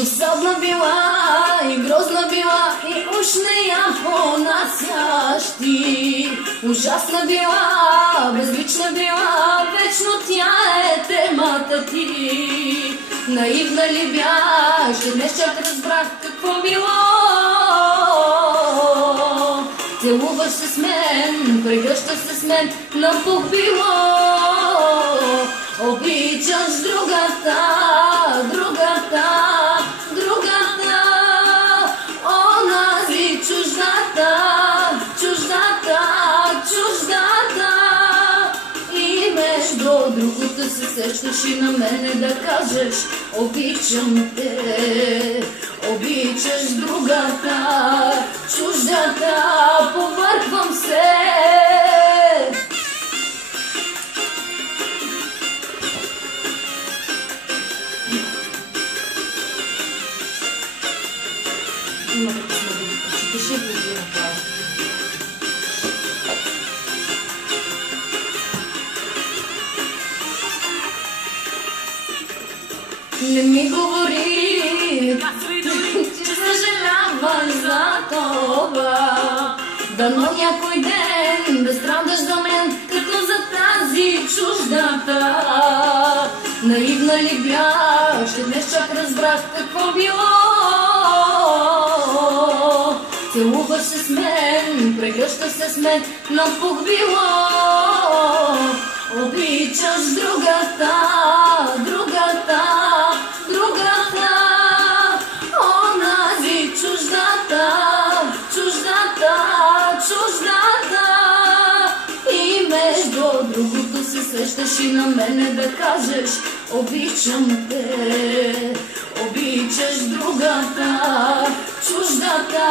Досадна била и грозна била и уж не я понасяш ти. Ужасна била, безлична била, вечно тя е темата ти. Наивна ли бях, че днес чак разбрах какво било. Целуваш се с мен, прегръщаш се с мен, напух било. Обичаш другата, другата, другата, онази чуждата, чуждата, чуждата. И между другото се сещаш и на мене да кажеш: обичам те, обичаш другата, чуждата, повърхвам се. Има да сме да ви почиташ и да ви направя. Не ми говори, че съжаляваш за това. Дано някой ден да страдаш за мен, като за тази чуждата. Наивна ли бях, че днес чак разбрах какво било. Целуваш се с мен, прегръщаш се с мен, напух било. Обичаш другата, другата, другата, онази чуждата, чуждата, чуждата. И между другото се сещаш и на мене да кажеш: обичам те, обичаш другата, чуждата.